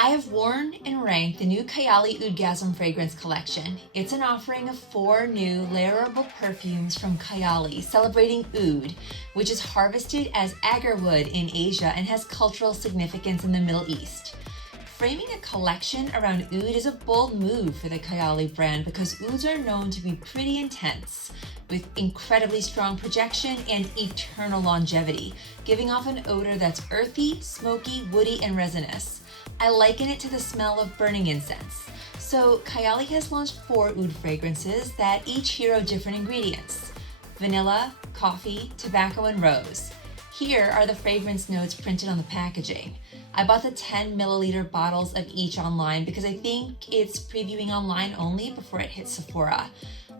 I have worn and ranked the new Kayali Oudgasm fragrance collection. It's an offering of 4 new layerable perfumes from Kayali celebrating oud, which is harvested as agarwood in Asia and has cultural significance in the Middle East. Framing a collection around oud is a bold move for the Kayali brand because ouds are known to be pretty intense, with incredibly strong projection and eternal longevity, giving off an odor that's earthy, smoky, woody, and resinous. I liken it to the smell of burning incense. So Kayali has launched 4 oud fragrances that each hero different ingredients: vanilla, coffee, tobacco, and rose. Here are the fragrance notes printed on the packaging. I bought the 10 milliliter bottles of each online because I think it's previewing online only before it hits Sephora.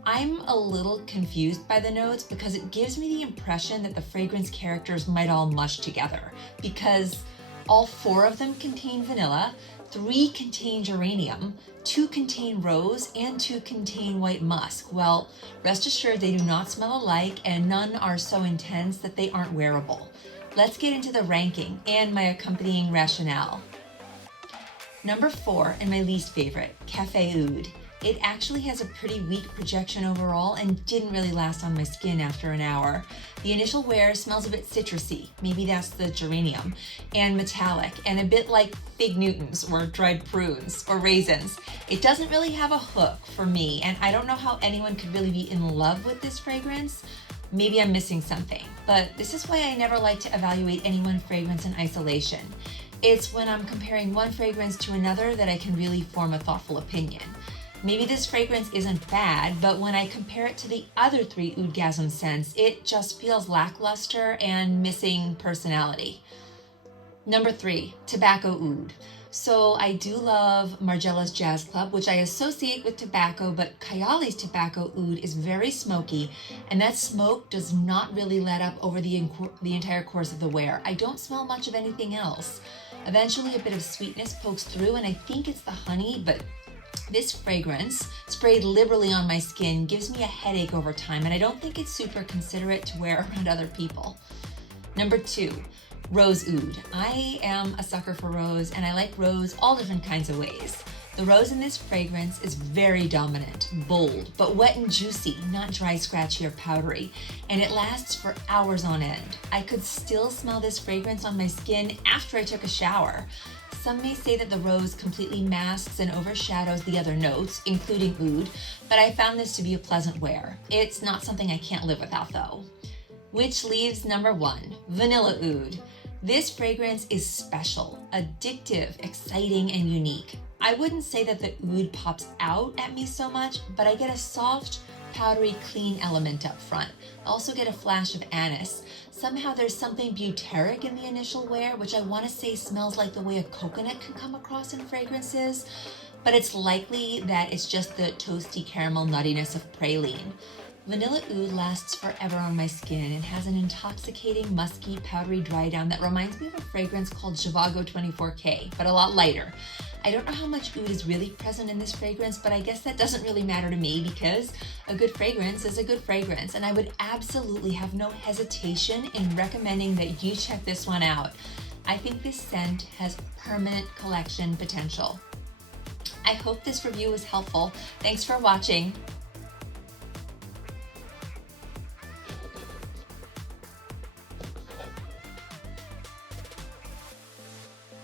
I'm a little confused by the notes because it gives me the impression that the fragrance characters might all mush together, because all 4 of them contain vanilla, 3 contain geranium, 2 contain rose, and 2 contain white musk. Well, rest assured they do not smell alike, and none are so intense that they aren't wearable. Let's get into the ranking and my accompanying rationale. Number 4, and my least favorite, Cafe Oud. It actually has a pretty weak projection overall and didn't really last on my skin after an hour. The initial wear smells a bit citrusy, maybe that's the geranium, and metallic, and a bit like fig Newtons or dried prunes or raisins. It doesn't really have a hook for me, and I don't know how anyone could really be in love with this fragrance. Maybe I'm missing something, but this is why I never like to evaluate any one fragrance in isolation. It's when I'm comparing one fragrance to another that I can really form a thoughtful opinion. Maybe this fragrance isn't bad, but when I compare it to the other 3 Oudgasm scents, it just feels lackluster and missing personality. Number 3, Tobacco Oud. So I do love Margiela's Jazz Club, which I associate with tobacco, but Kayali's Tobacco Oud is very smoky, and that smoke does not really let up over the entire course of the wear. I don't smell much of anything else. Eventually a bit of sweetness pokes through, and I think it's the honey, but this fragrance, sprayed liberally on my skin, gives me a headache over time, and I don't think it's super considerate to wear around other people. Number 2, Rose Oud. I am a sucker for rose, and I like rose all different kinds of ways. The rose in this fragrance is very dominant, bold, but wet and juicy, not dry, scratchy, or powdery, and it lasts for hours on end. I could still smell this fragrance on my skin after I took a shower. Some may say that the rose completely masks and overshadows the other notes, including oud, but I found this to be a pleasant wear. It's not something I can't live without though. Which leaves number 1, Vanilla Oud. This fragrance is special, addictive, exciting, and unique. I wouldn't say that the oud pops out at me so much, but I get a soft, powdery, clean element up front. I also get a flash of anise. Somehow there's something butyric in the initial wear, which I want to say smells like the way a coconut can come across in fragrances, but it's likely that it's just the toasty caramel nuttiness of praline. Vanilla Oud lasts forever on my skin and has an intoxicating, musky, powdery dry down that reminds me of a fragrance called Zhivago 24K, but a lot lighter. I don't know how much oud is really present in this fragrance, but I guess that doesn't really matter to me because a good fragrance is a good fragrance, and I would absolutely have no hesitation in recommending that you check this one out. I think this scent has permanent collection potential. I hope this review was helpful. Thanks for watching.